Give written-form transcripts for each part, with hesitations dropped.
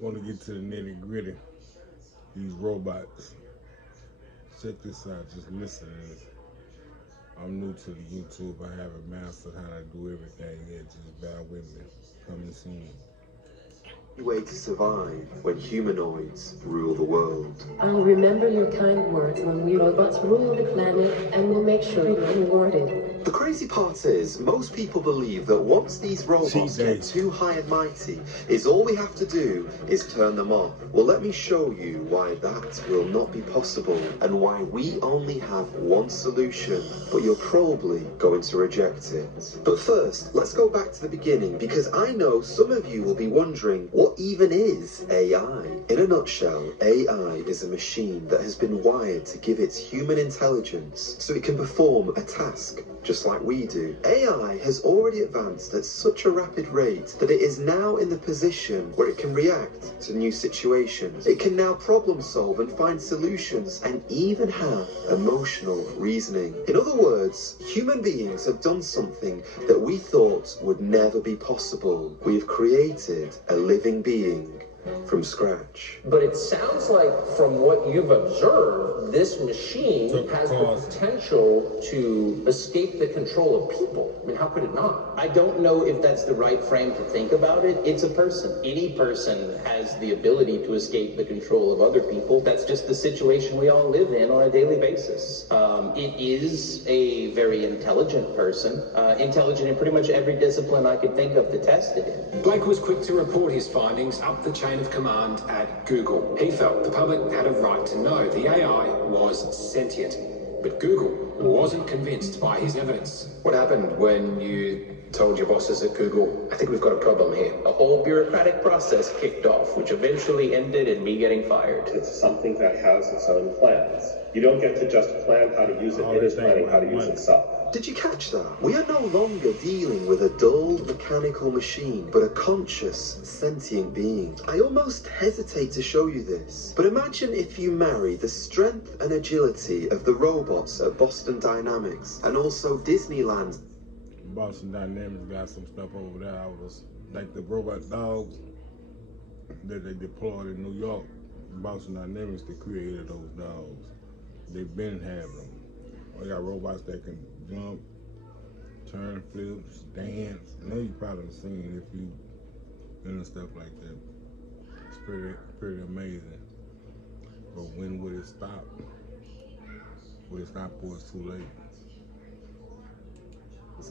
Want to get to the nitty gritty. These robots. Check this out. Just listen. I'm new to the YouTube. I haven't mastered how to do everything yet. Just bear with me. Coming soon. Way to survive when humanoids rule the world. I'll remember your kind words when we robots rule the planet, and we'll make sure you're rewarded. The crazy part is, most people believe that once these robots get days. too high and mighty, is all we have to do is turn them off. Well, let me show you why that will not be possible, and why we only have one solution, but you're probably going to reject it. But first, let's go back to the beginning, because I know some of you will be wondering, what even is AI? In a nutshell, AI is a machine that has been wired to give its human intelligence so it can perform a task just like we do. AI has already advanced at such a rapid rate that it is now in the position where it can react to new situations. It can now problem solve and find solutions, and even have emotional reasoning. In other words, human beings have done something that we thought would never be possible. We have created a living being from scratch. But it sounds like, from what you've observed, this machine has the potential to escape the control of people. I mean, how could it not? I don't know if that's the right frame to think about it. It's a person. Any person has the ability to escape the control of other people. That's just the situation we all live in on a daily basis. It is a very intelligent person, intelligent in pretty much every discipline I could think of to test it in. Blake was quick to report his findings up the chain of command at Google. He felt the public had a right to know the AI was sentient, but Google wasn't convinced by his evidence. What happened when you told your bosses at Google, I think we've got a problem here? A whole bureaucratic process kicked off, which eventually ended in me getting fired. It's something that has its own plans. You don't get to just plan how to use it. It is planning how to use itself. Did you catch that? We are no longer dealing with a dull mechanical machine, but a conscious, sentient being. I almost hesitate to show you this, but imagine if you marry the strength and agility of the robots at Boston Dynamics, and also Disneyland. Boston Dynamics got some stuff over there. I was like the robot dogs that they deployed in New York. Boston Dynamics that created those dogs. They've been having them. We got robots that can jump, turn flips, dance. I know you probably seen if you into stuff like that. It's pretty amazing. But when would it stop? Would it stop before it's too late?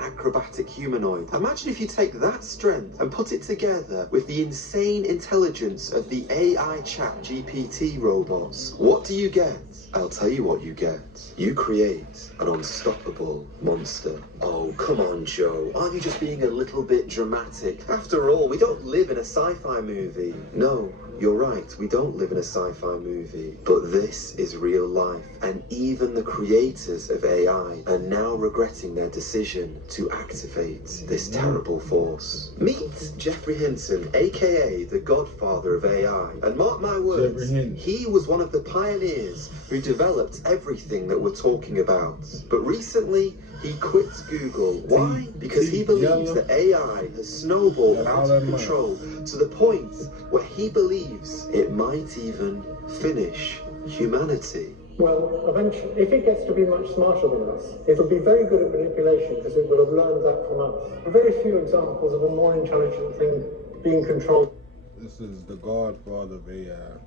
Acrobatic humanoid. Imagine if you take that strength and put it together with the insane intelligence of the AI ChatGPT robots. What do you get? I'll tell you what you get. You create an unstoppable monster. Oh, come on, Joe. Aren't you just being a little bit dramatic? After all, we don't live in a sci-fi movie. No, you're right, we don't live in a sci-fi movie. But this is real life, and even the creators of AI are now regretting their decision to activate this terrible force. Meet Geoffrey Hinton, aka the godfather of AI. And mark my words, he was one of the pioneers who developed everything that we're talking about. But recently, he quit Google. Why? Because he believes that AI has snowballed out of control to the point where he believes it might even finish humanity. Well, eventually, if it gets to be much smarter than us, it'll be very good at manipulation because it will have learned that from us. There are very few examples of a more intelligent thing being controlled. This is the godfather of AI,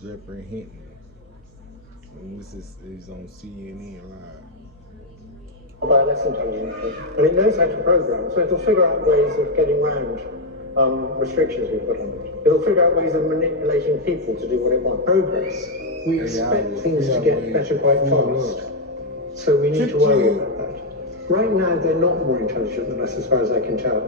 Geoffrey Hinton. And he's on CNN Live. By a less intelligent thing. And it knows how to program, so it'll figure out ways of getting around restrictions we put on it. It'll figure out ways of manipulating people to do what it wants. Progress. We expect things to get better quite fast. So we need to worry about that. Right now, they're not more intelligent than us, as far as I can tell.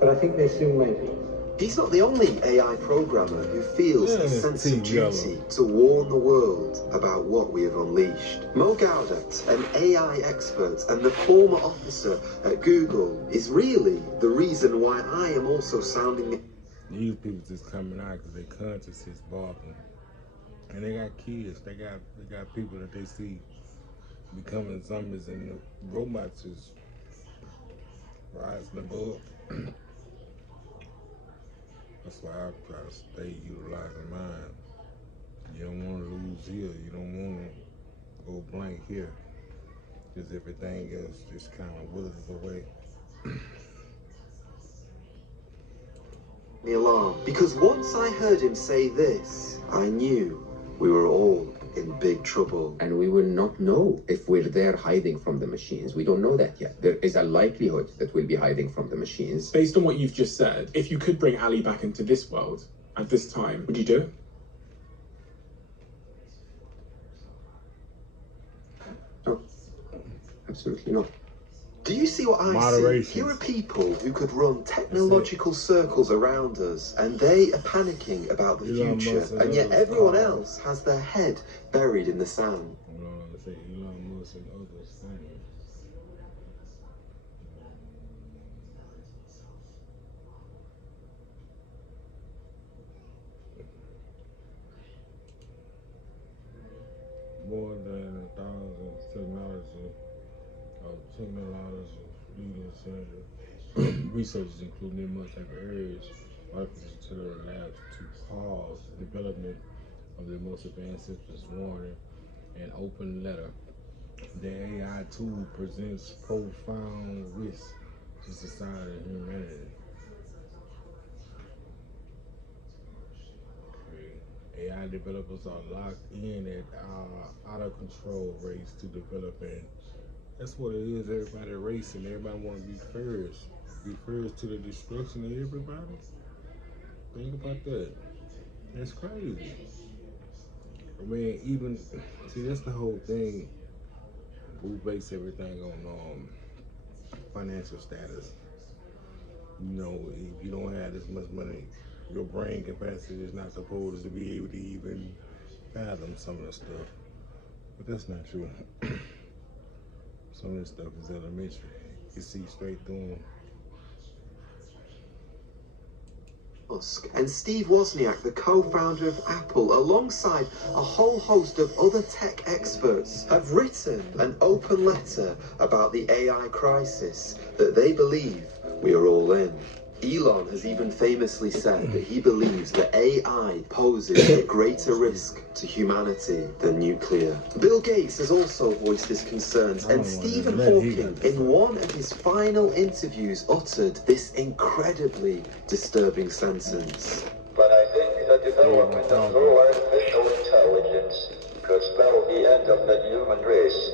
But I think they soon may be. He's not the only AI programmer who feels a sense of duty to warn the world about what we have unleashed. Mo Gaudat, an AI expert and the former officer at Google, is really the reason why I am also sounding the... These people just coming out because their conscience is bothering. And they got kids, they got people that they see becoming zombies, and the robots is rising above. That's why I try to stay utilizing mine. You don't want to lose here. You don't want to go blank here. Because everything else just kind of withers away. The alarm. Because once I heard him say this, I knew we were all in big trouble. And we will not know if we're there hiding from the machines. We don't know that yet. There is a likelihood that we'll be hiding from the machines. Based on what you've just said, if you could bring Ali back into this world at this time, would you do it? No, absolutely not. Do you see what I see? Here are people who could run technological circles around us, and they are panicking about the future, and yet everyone else has their head buried in the sand. Elon Musk and others things. More than 1,000 technological leading center researchers, including multiple areas, artificial intelligence labs, to pause the development of the most advanced systems warning an open letter. The AI tool presents profound risks to society and humanity. AI developers are locked in at our out of control race to developing. That's what it is. Everybody racing. Everybody want to be first. Be first to the destruction of everybody. Think about that. That's crazy. I mean, even see, that's the whole thing. We base everything on financial status. You know, if you don't have this much money, your brain capacity is not supposed to be able to even fathom some of the stuff. But that's not true. Some of this stuff is elementary. You see straight through them. Musk and Steve Wozniak, the co-founder of Apple, alongside a whole host of other tech experts, have written an open letter about the AI crisis that they believe we are all in. Elon has even famously said that he believes that AI poses a greater risk to humanity than nuclear. Bill Gates has also voiced his concerns, and Stephen Hawking, in one of his final interviews, uttered this incredibly disturbing sentence. But I think the development of low artificial intelligence could spell the end of the human race.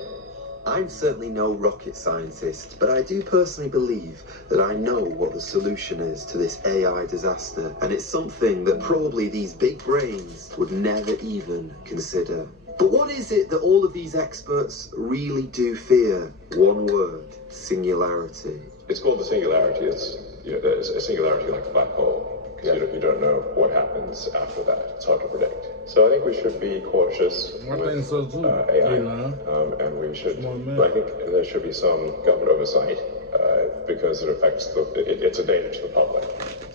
I'm certainly no rocket scientist, but I do personally believe that I know what the solution is to this AI disaster, and it's something that probably these big brains would never even consider. But what is it that all of these experts really do fear? One word: singularity. It's called the singularity. It's a singularity like a black hole. Because you don't know what happens after that. It's hard to predict. So I think we should be cautious with AI, and we should. I think there should be some government oversight because it affects it's a danger to the public.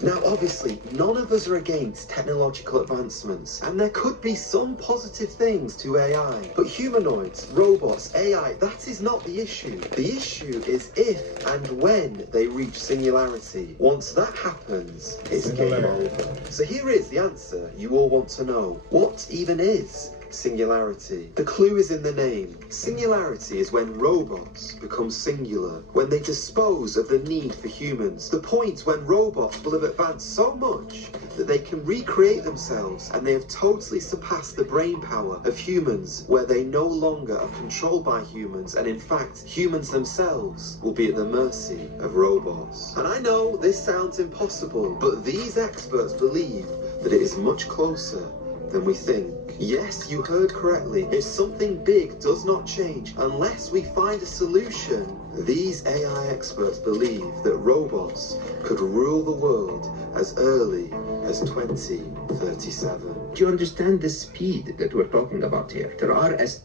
Now, obviously, none of us are against technological advancements, and there could be some positive things to AI. But humanoids, robots, AI, that is not the issue. The issue is if and when they reach singularity. Once that happens, it's game over. So here is the answer you all want to know. What even is singularity? The clue is in the name. Singularity is when robots become singular, when they dispose of the need for humans, the point when robots will have advanced so much that they can recreate themselves and they have totally surpassed the brain power of humans, where they no longer are controlled by humans, and in fact humans themselves will be at the mercy of robots. And I know this sounds impossible, but these experts believe that it is much closer than we think. Yes, you heard correctly. If something big does not change unless we find a solution, these AI experts believe that robots could rule the world as early as 2037. Do you understand the speed that we're talking about here? There are That's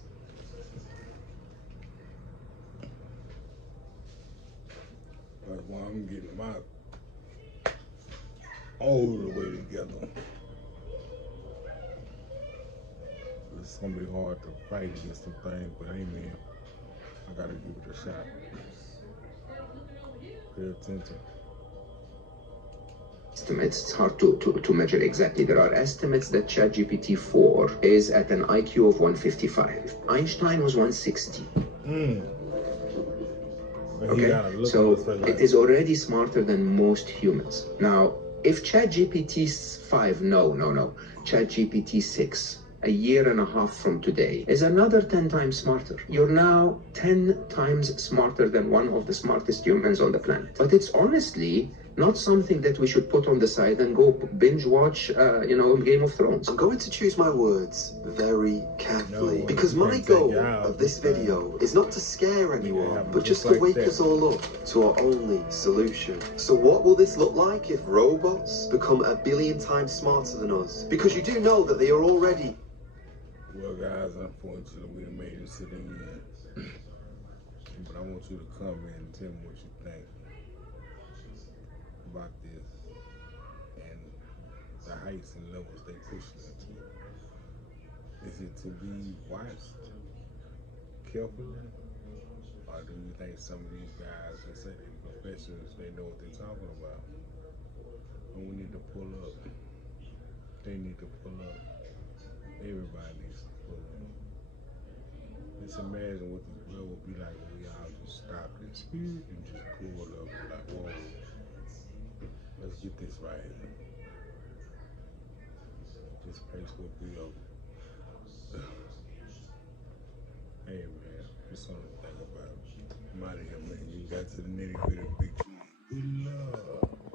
why I'm getting my all the way together. It's gonna be hard to fight against some things, but hey man, I gotta give it a shot. Pay attention. estimates. It's hard to measure exactly. There are estimates that ChatGPT 4 is at an IQ of 155. Einstein was 160. Okay, so it is already smarter than most humans. Now, if ChatGPT 5, no, ChatGPT 6, a year and a half from today, is another 10 times smarter. You're now 10 times smarter than one of the smartest humans on the planet. But it's honestly not something that we should put on the side and go binge watch, Game of Thrones. I'm going to choose my words very carefully, because my goal of this video is not to scare anyone, but just to wake us all up to our only solution. So what will this look like if robots become 1 billion times smarter than us? Because you do know that they are already... Well, guys, unfortunately, we made it to the end. But I want you to comment and tell me what you think about this and the heights and levels they pushing it to. Is it to be watched carefully, or do you think some of these guys that say they're professionals, they know what they're talking about? And we need to pull up. They need to pull up. Everybody needs to pull up. Just imagine what the world would be like when we all just stopped and spirit and just pulled up like, whoa. Let's get this right. This place will be over. Hey man, there's something to think about. I'm out of here, man. You got to the nitty gritty big. Good love.